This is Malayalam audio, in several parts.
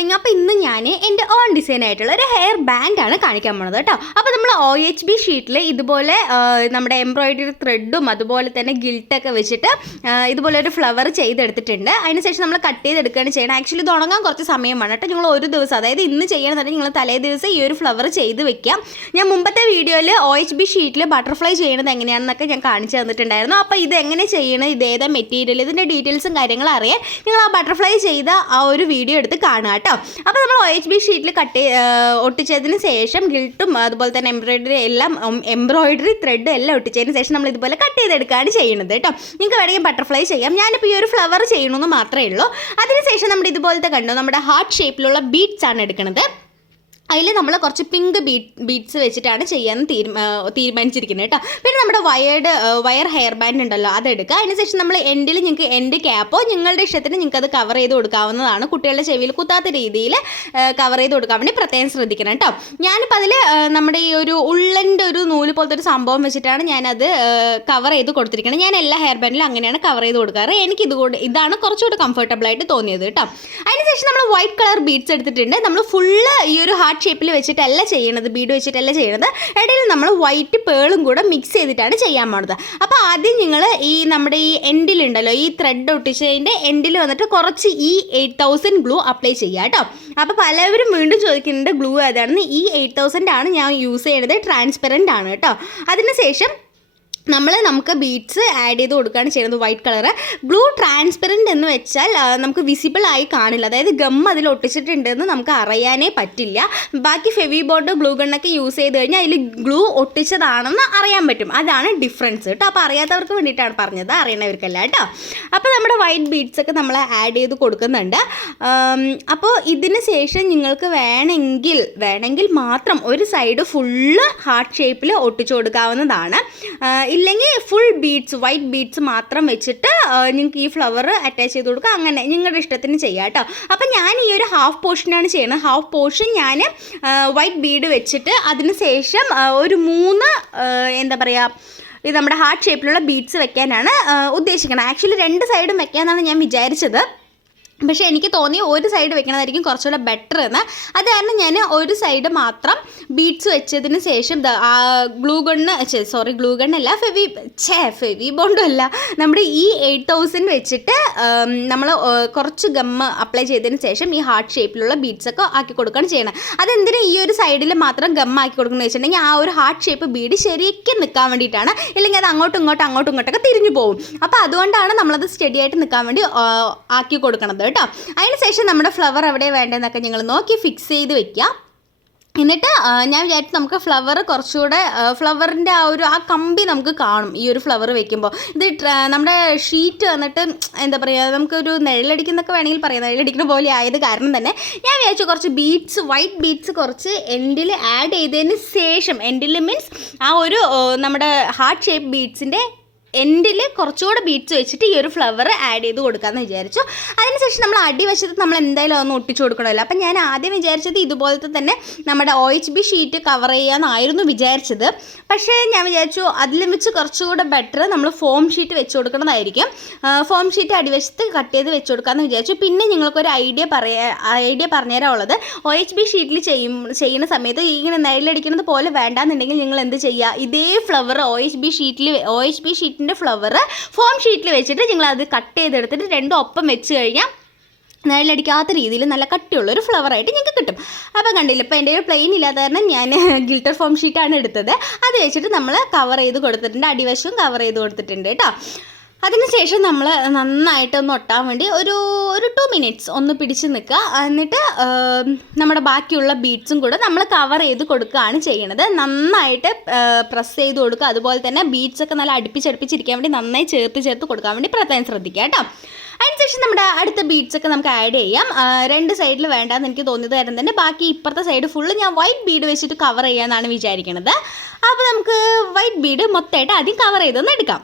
മോർണിംഗ് അപ്പോൾ ഇന്ന് ഞാൻ എന്റെ ഓൺ ഡിസൈൻ ആയിട്ടുള്ള ഒരു ഹെയർ ബാൻഡ് ആണ് കാണിക്കാൻ പോണത് കേട്ടോ. അപ്പോൾ നമ്മൾ ഒ എച്ച് ബി ഷീറ്റിൽ ഇതുപോലെ നമ്മുടെ എംബ്രോയിഡറി ത്രെഡും അതുപോലെ തന്നെ ഗിൽട്ടൊക്കെ വെച്ചിട്ട് ഇതുപോലെ ഒരു ഫ്ലവർ ചെയ്തെടുത്തിട്ടുണ്ട്. അതിനുശേഷം നമ്മൾ കട്ട് ചെയ്തെടുക്കുകയാണ് ചെയ്യണം. ആക്ച്വലി തുടങ്ങാൻ കുറച്ച് സമയമാണ് കേട്ടോ. നിങ്ങൾ ഒരു ദിവസം അതായത് ഇന്ന് ചെയ്യണമെന്നുണ്ടെങ്കിൽ നിങ്ങൾ തലേ ദിവസം ഈ ഒരു ഫ്ലവർ ചെയ്ത് വെക്കാം. ഞാൻ മുമ്പത്തെ വീഡിയോയിൽ ഒ എച്ച് ബി ഷീറ്റിൽ ബട്ടർഫ്ലൈ ചെയ്യണത് എങ്ങനെയാണെന്നൊക്കെ ഞാൻ കാണിച്ചു തന്നിട്ടുണ്ടായിരുന്നു. അപ്പോൾ ഇത് എങ്ങനെ ചെയ്യണം ഇത് ഏതാ മെറ്റീരിയൽ ഇതിന്റെ ഡീറ്റെയിൽസും കാര്യങ്ങളും അറിയാൻ നിങ്ങൾ ആ ബട്ടർഫ്ലൈ ചെയ്ത ആ ഒരു വീഡിയോ എടുത്ത് കാണുക കേട്ടോ. അപ്പോൾ നമ്മൾ ഒ എച്ച് ബി ഷീറ്റിൽ കട്ട് ഒട്ടിച്ചതിന് ശേഷം ഗിൽട്ടും അതുപോലെ തന്നെ എംബ്രോയിഡറി എല്ലാം എംബ്രോയിഡറി ത്രെഡും എല്ലാം ഒട്ടിച്ചതിന് ശേഷം നമ്മൾ ഇതുപോലെ കട്ട് ചെയ്തെടുക്കുകയാണ് ചെയ്യുന്നത് കേട്ടോ. നിങ്ങൾക്ക് വേണമെങ്കിൽ ബട്ടർഫ്ലൈ ചെയ്യാം. ഞാനിപ്പോൾ ഈ ഒരു ഫ്ലവർ ചെയ്യണമെന്ന് മാത്രമേ ഉള്ളൂ. അതിനുശേഷം നമ്മൾ ഇതുപോലത്തെ കണ്ടു നമ്മുടെ ഹാർട്ട് ഷേപ്പിലുള്ള ബീഡ്സ് ആണ് എടുക്കുന്നത് അതിൽ നമ്മൾ കുറച്ച് പിങ്ക് ബീറ്റ് ബീഡ്സ് വെച്ചിട്ടാണ് ചെയ്യാൻ തീരുമാ തീരുമാനിച്ചിരിക്കുന്നത് കേട്ടോ. പിന്നെ നമ്മുടെ വയർഡ് വയർ ഹെയർ ബാൻഡ് ഉണ്ടല്ലോ അതെടുക്കുക. അതിനുശേഷം നമ്മൾ എൻഡിൽ നിങ്ങൾക്ക് എൻഡ് ക്യാപ്പോ നിങ്ങളുടെ ഇഷ്ടത്തിന് നിങ്ങൾക്ക് അത് കവർ ചെയ്ത് കൊടുക്കാവുന്നതാണ്. കുട്ടികളുടെ ചെവിയിൽ കുത്താത്ത രീതിയിൽ കവർ ചെയ്ത് കൊടുക്കാൻ വേണ്ടി പ്രത്യേകം ശ്രദ്ധിക്കണം കേട്ടോ. ഞാനിപ്പോൾ അതിൽ നമ്മുടെ ഈ ഒരു ഉള്ളന്റെ ഒരു നൂൽ പോലത്തെ ഒരു സംഭവം വെച്ചിട്ടാണ് ഞാനത് കവർ ചെയ്ത് കൊടുത്തിരിക്കുന്നത്. ഞാൻ എല്ലാ ഹെയർ ബാൻഡിലും അങ്ങനെയാണ് കവർ ചെയ്ത് കൊടുക്കാറ്. എനിക്ക് ഇതുകൊണ്ട് ഇതാണ് കുറച്ചുകൂടി കംഫർട്ടബിൾ ആയിട്ട് തോന്നിയത് കേട്ടോ. അതിനുശേഷം നമ്മൾ വൈറ്റ് കളർ ബീഡ്സ് എടുത്തിട്ടുണ്ട്. നമ്മൾ ഫുള്ള് ഈ ഒരു ഹാർട്ട് ഷേപ്പിൽ വെച്ചിട്ടല്ല ചെയ്യണത് ബീഡ് വെച്ചിട്ടല്ല ചെയ്യണത്. ഇടയിൽ നമ്മൾ വൈറ്റ് പേളും കൂടെ മിക്സ് ചെയ്തിട്ടാണ് ചെയ്യാൻ പോണത്. അപ്പോൾ ആദ്യം നിങ്ങൾ ഈ നമ്മുടെ ഈ എൻഡിലുണ്ടല്ലോ ഈ ത്രെഡ് ഒട്ടിച്ചതിന്റെ എൻഡിൽ വന്നിട്ട് കുറച്ച് ഈ എയ്റ്റ് തൗസൻഡ് ഗ്ലൂ അപ്ലൈ ചെയ്യുക കേട്ടോ അപ്പോൾ പലവരും വീണ്ടും ചോദിക്കുന്നുണ്ട് ഗ്ലൂ ഏതാണെന്ന്? ഈ എയ്റ്റ് തൗസൻഡ് ആണ് ഞാൻ യൂസ് ചെയ്യണത് ട്രാൻസ്പെറന്റ് ആണ് കേട്ടോ അതിനുശേഷം നമ്മൾ നമുക്ക് ബീഡ്സ് ആഡ് ചെയ്ത് കൊടുക്കുകയാണ് ചെയ്യുന്നത് വൈറ്റ് കളർ ബ്ലൂ ട്രാൻസ്പെറന്റ് എന്ന് വെച്ചാൽ നമുക്ക് വിസിബിൾ ആയി കാണില്ല. അതായത് ഗം അതിൽ ഒട്ടിച്ചിട്ടുണ്ടെന്ന് നമുക്ക് അറിയാനേ പറ്റില്ല. ബാക്കി ഫെവി ബോർഡ് ഗ്ലൂ ഗണ്ണൊക്കെ യൂസ് ചെയ്ത് കഴിഞ്ഞാൽ അതിൽ ഗ്ലൂ ഒട്ടിച്ചതാണെന്ന് അറിയാൻ പറ്റും. അതാണ് ഡിഫറൻസ് കേട്ടോ അപ്പോൾ അറിയാത്തവർക്ക് വേണ്ടിയിട്ടാണ് പറഞ്ഞത് അറിയണവർക്കല്ല കേട്ടോ അപ്പോൾ നമ്മുടെ വൈറ്റ് ബീഡ്സ് ഒക്കെ നമ്മൾ ആഡ് ചെയ്ത് കൊടുക്കുന്നുണ്ട്. അപ്പോൾ ഇതിന് ശേഷം നിങ്ങൾക്ക് വേണമെങ്കിൽ വേണമെങ്കിൽ മാത്രം ഒരു സൈഡ് ഫുള്ള് ഹാർട്ട് ഷേപ്പിൽ ഒട്ടിച്ചു കൊടുക്കാവുന്നതാണ്. ഇല്ലെങ്കിൽ ഫുൾ ബീഡ്സ് വൈറ്റ് ബീഡ്സ് മാത്രം വെച്ചിട്ട് നിങ്ങൾക്ക് ഈ ഫ്ലവർ അറ്റാച്ച് ചെയ്ത് കൊടുക്കുക. അങ്ങനെ നിങ്ങളുടെ ഇഷ്ടത്തിന് ചെയ്യാം കേട്ടോ. അപ്പം ഞാൻ ഈ ഒരു ഹാഫ് പോർഷനാണ് ചെയ്യുന്നത്. ഹാഫ് പോർഷൻ ഞാൻ വൈറ്റ് ബീഡ് വെച്ചിട്ട് അതിന് ശേഷം ഒരു മൂന്ന് എന്താ പറയുക ഇത് നമ്മുടെ ഹാർട്ട് ഷേപ്പിലുള്ള ബീഡ്സ് വെക്കാനാണ് ഉദ്ദേശിക്കുന്നത്. ആക്ച്വലി രണ്ട് സൈഡും വെക്കാനാണ് ഞാൻ വിചാരിച്ചത്. പക്ഷേ എനിക്ക് തോന്നി ഒരു സൈഡ് വെക്കണതായിരിക്കും കുറച്ചുകൂടെ ബെറ്റർ എന്ന്. അത് കാരണം ഞാൻ ഒരു സൈഡ് മാത്രം ബീഡ്സ് വെച്ചതിന് ശേഷം ഗ്ലൂ ഗണ്ണ് സോറി ഗ്ലൂ ഗണ്ണല്ല ഫെവി ഛേ ഫെവി ബോണ്ടും അല്ല. നമ്മുടെ ഈ എയ്റ്റ് തൗസൻഡ് വെച്ചിട്ട് നമ്മൾ കുറച്ച് ഗമ്മ് അപ്ലൈ ചെയ്തതിന് ശേഷം ഈ ഹാർട്ട് ഷേപ്പിലുള്ള ബീഡ്സ് ഒക്കെ ആക്കി കൊടുക്കുകയാണ് ചെയ്യണം. അതെന്തിനാ ഈ ഒരു സൈഡിൽ മാത്രം ഗമ്മ ആക്കി കൊടുക്കുന്നത് വെച്ചിട്ടുണ്ടെങ്കിൽ ആ ഒരു ഹാർട്ട് ഷേപ്പ് ബീഡ് ശരിക്കും നിൽക്കാൻ വേണ്ടിയിട്ടാണ്. ഇല്ലെങ്കിൽ അത് അങ്ങോട്ടും ഇങ്ങോട്ടും അങ്ങോട്ടും ഇങ്ങോട്ടൊക്കെ തിരിഞ്ഞു പോകും. അപ്പോൾ അതുകൊണ്ടാണ് നമ്മളത് സ്റ്റഡി ആയിട്ട് നിൽക്കാൻ വേണ്ടി ആക്കി കൊടുക്കണത്. കേട്ടോ. അതിന് ശേഷം നമ്മുടെ ഫ്ലവർ എവിടെ വേണ്ടതെന്നൊക്കെ ഞങ്ങൾ നോക്കി ഫിക്സ് ചെയ്ത് വെക്കുക എന്നിട്ട് ഞാൻ വിചാരിച്ചു നമുക്ക് ഫ്ലവർ കുറച്ചുകൂടെ ഫ്ലവറിന്റെ ആ ഒരു ആ കമ്പി നമുക്ക് കാണും ഈ ഒരു ഫ്ലവർ വെക്കുമ്പോൾ ഇത് നമ്മുടെ ഷീറ്റ് വന്നിട്ട് എന്താ പറയുക നമുക്കൊരു നിഴലടിക്കുന്നൊക്കെ വേണമെങ്കിൽ പറയാം. നിഴലടിക്കുന്ന പോലെ ആയത് കാരണം തന്നെ ഞാൻ വിചാരിച്ചു കുറച്ച് ബീറ്റ്സ് വൈറ്റ് ബീറ്റ്സ് കുറച്ച് എൻഡിൽ ആഡ് ചെയ്തതിന് ശേഷം എൻഡിൽ മീൻസ് ആ ഒരു നമ്മുടെ ഹാർട്ട് ഷേപ്പ് ബീഡ്സിന്റെ എൻഡിൽ കുറച്ചുകൂടെ ബീറ്റ്സ് വെച്ചിട്ട് ഈ ഒരു ഫ്ലവർ ആഡ് ചെയ്ത് കൊടുക്കാമെന്ന് വിചാരിച്ചു. അതിനുശേഷം നമ്മൾ അടി വശത്ത് നമ്മൾ എന്തായാലും ഒന്ന് ഒട്ടിച്ചു കൊടുക്കണമല്ലോ. അപ്പം ഞാൻ ആദ്യം വിചാരിച്ചത് ഇതുപോലത്തെ തന്നെ നമ്മുടെ O H B sheet cover ചെയ്യാമെന്നായിരുന്നു വിചാരിച്ചത്. പക്ഷേ ഞാൻ വിചാരിച്ചു അതിലും വെച്ച് കുറച്ചുകൂടെ ബെറ്റർ നമ്മൾ ഫോം ഷീറ്റ് വെച്ച് കൊടുക്കണതായിരിക്കും. ഫോം ഷീറ്റ് അടിവശത്ത് കട്ട് ചെയ്ത് വെച്ച് കൊടുക്കാമെന്ന് വിചാരിച്ചു. പിന്നെ നിങ്ങൾക്കൊരു ഐഡിയ പറയാ ഐഡിയ പറഞ്ഞുതരാനുള്ളത്. ഒ എച്ച് ബി ഷീറ്റിൽ ചെയ്യും ചെയ്യുന്ന സമയത്ത് ഇങ്ങനെ നെല്ലടിക്കുന്നത് പോലെ വേണ്ടാന്നുണ്ടെങ്കിൽ നിങ്ങൾ എന്ത് ചെയ്യുക? ഇതേ ഫ്ലവർ ഒ എച്ച് ബി ഷീറ്റിൽ ഒ എച്ച് ബി ഷീറ്റിന്റെ ഫ്ലവർ ഫോം ഷീറ്റിൽ വെച്ചിട്ട് നിങ്ങൾ അത് കട്ട് ചെയ്തെടുത്തിട്ട് രണ്ടും ഒപ്പം വെച്ച് കഴിഞ്ഞാൽ നിഴലടിക്കാത്ത രീതിയിൽ നല്ല കട്ടിയുള്ള ഒരു ഫ്ലവർ ആയിട്ട് നിങ്ങൾക്ക് കിട്ടും. അപ്പോൾ കണ്ടില്ല ഇപ്പോൾ എന്റെ ഒരു പ്ലെയിൻ ഇല്ലാത്ത കാരണം ഞാൻ ഗിൽട്ടർ ഫോം ഷീറ്റാണ് എടുത്തത്. അത് വെച്ചിട്ട് നമ്മൾ കവർ ചെയ്ത് കൊടുത്തിട്ടുണ്ട്. അടിവശവും കവർ ചെയ്ത് കൊടുത്തിട്ടുണ്ട് കേട്ടോ. അതിനുശേഷം നമ്മൾ നന്നായിട്ടൊന്ന് ഒട്ടാൻ വേണ്ടി ഒരു ഒരു ടു മിനിറ്റ്സ് ഒന്ന് പിടിച്ച് നിൽക്കുക. എന്നിട്ട് നമ്മുടെ ബാക്കിയുള്ള ബീഡ്സും കൂടെ നമ്മൾ കവർ ചെയ്ത് കൊടുക്കുകയാണ് ചെയ്യണത്. നന്നായിട്ട് പ്രസ് ചെയ്ത് കൊടുക്കുക. അതുപോലെ തന്നെ ബീഡ്സ് ഒക്കെ നല്ല അടുപ്പിച്ചടുപ്പിച്ചിരിക്കാൻ വേണ്ടി നന്നായി ചേർത്ത് ചേർത്ത് കൊടുക്കാൻ വേണ്ടി പ്രത്യേകം ശ്രദ്ധിക്കുക കേട്ടോ. അതിനുശേഷം നമ്മുടെ അടുത്ത ബീഡ്സ് ഒക്കെ നമുക്ക് ആഡ് ചെയ്യാം. രണ്ട് സൈഡിൽ വേണ്ടാന്ന് എനിക്ക് തോന്നിയത് കാരണം തന്നെ ബാക്കി ഇപ്പുറത്തെ സൈഡ് ഫുള്ള് ഞാൻ വൈറ്റ് ബീഡ് വെച്ചിട്ട് കവർ ചെയ്യാമെന്നാണ് വിചാരിക്കുന്നത് അപ്പോൾ നമുക്ക് വൈറ്റ് ബീഡ് മൊത്തമായിട്ട് ആദ്യം കവർ ചെയ്തൊന്ന് എടുക്കാം.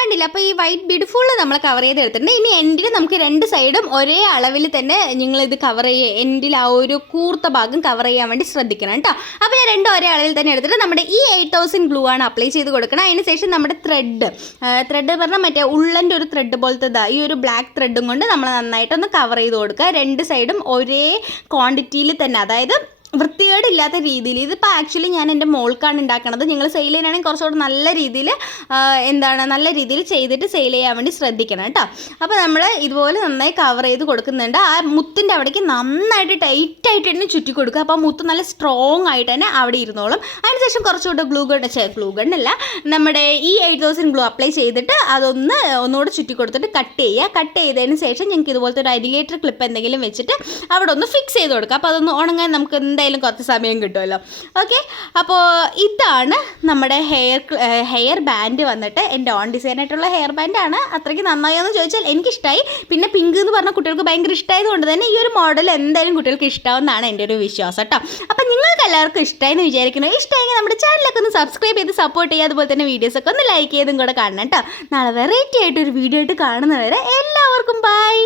കണ്ടില്ല? അപ്പോൾ ഈ വൈറ്റ് ബ്യൂട്ടിഫുൾ നമ്മൾ കവർ ചെയ്ത് എടുത്തിട്ടുണ്ട്. ഇനി എൻഡിൽ നമുക്ക് രണ്ട് സൈഡും ഒരേ അളവിൽ തന്നെ നിങ്ങൾ ഇത് കവർ ചെയ്യുക എൻഡിൽ ആ ഒരു കൂർത്ത ഭാഗം കവർ ചെയ്യാൻ വേണ്ടി ശ്രദ്ധിക്കണം കേട്ടോ അപ്പോൾ ഞാൻ രണ്ടും ഒരേ അളവിൽ തന്നെ എടുത്തിട്ട് നമ്മുടെ ഈ എയ്റ്റ് തൗസൻഡ് ഗ്ലൂ ആണ് അപ്ലൈ ചെയ്ത് കൊടുക്കണം. അതിന് ശേഷം നമ്മുടെ ത്രെഡ് ത്രെഡ് പറഞ്ഞാൽ മറ്റേ ഉള്ളന്റെ ഒരു ത്രെഡ് പോലത്തെ ഈ ഒരു ബ്ലാക്ക് ത്രെഡും കൊണ്ട് നമ്മൾ നന്നായിട്ടൊന്ന് കവർ ചെയ്ത് കൊടുക്കുക. രണ്ട് സൈഡും ഒരേ ക്വാണ്ടിറ്റിയിൽ തന്നെ. അതായത് വൃത്തികേടില്ലാത്ത രീതിയിൽ. ഇതിപ്പോൾ ആക്ച്വലി ഞാൻ എന്റെ മോൾക്കാണ് ഉണ്ടാക്കണത് നിങ്ങൾ സെയിൽ ചെയ്യാനാണെങ്കിൽ കുറച്ചുകൂടെ നല്ല രീതിയിൽ എന്താണ് നല്ല രീതിയിൽ ചെയ്തിട്ട് സെയിൽ ചെയ്യാൻ വേണ്ടി ശ്രദ്ധിക്കണം കേട്ടോ. അപ്പോൾ നമ്മൾ ഇതുപോലെ നന്നായി കവർ ചെയ്ത് കൊടുക്കുന്നുണ്ട്. ആ മുത്തിന്റെ അവിടേക്ക് നന്നായിട്ട് ടൈറ്റായിട്ട് തന്നെ ചുറ്റി കൊടുക്കുക. അപ്പോൾ ആ മുത്ത് നല്ല സ്ട്രോങ് ആയിട്ട് തന്നെ അവിടെ ഇരുന്നോളും. അതിനുശേഷം കുറച്ചുകൂടെ ഗ്ലൂ ഗൺ ഗ്ലൂ ഗൺ അല്ല നമ്മുടെ ഈ എയ്റ്റ് തൗസൻഡ് ഗ്ലൂ അപ്ലൈ ചെയ്തിട്ട് അതൊന്ന് ഒന്നുകൂടെ ചുറ്റി കൊടുത്തിട്ട് കട്ട് ചെയ്യുക. കട്ട് ചെയ്തതിന് ശേഷം ഞങ്ങൾക്ക് ഇതുപോലത്തെ ഒരു അരിഗേറ്റർ ക്ലിപ്പ് എന്തെങ്കിലും വെച്ചിട്ട് അവിടെ ഒന്ന് ഫിക്സ് ചെയ്ത് കൊടുക്കുക. അപ്പോൾ അതൊന്ന് ഉണങ്ങാൻ നമുക്ക് എന്തായാലും കുറച്ച് സമയം കിട്ടുമല്ലോ. ഓക്കെ അപ്പോൾ ഇതാണ് നമ്മുടെ ഹെയർ ഹെയർ ബാൻഡ് വന്നിട്ട് എന്റെ ഓൺ ഡിസൈൻ ആയിട്ടുള്ള ഹെയർ ബാൻഡാണ് അത്രയ്ക്ക് നന്നായെന്ന് ചോദിച്ചാൽ എനിക്കിഷ്ടമായി പിന്നെ പിങ്ക് എന്ന് പറഞ്ഞ കുട്ടികൾക്ക് ഭയങ്കര ഇഷ്ടമായതുകൊണ്ട് തന്നെ ഈ ഒരു മോഡൽ എന്തായാലും കുട്ടികൾക്ക് ഇഷ്ടമാവുന്നതാണ് എന്റെ ഒരു വിശ്വാസം കേട്ടോ അപ്പം നിങ്ങൾക്ക് എല്ലാവർക്കും ഇഷ്ടമായി എന്ന് വിചാരിക്കുന്നു. ഇഷ്ടമെങ്കിൽ നമ്മുടെ ചാനലൊക്കെ ഒന്ന് സബ്സ്ക്രൈബ് ചെയ്ത് സപ്പോർട്ട് ചെയ്യുക. അതുപോലെ തന്നെ വീഡിയോസൊക്കെ ഒന്ന് ലൈക്ക് ചെയ്തും കൂടെ കാണണം കേട്ടോ നാളെ വെറൈറ്റി ആയിട്ട് ഒരു വീഡിയോ ആയിട്ട് കാണുന്നവരെ എല്ലാവർക്കും ബൈ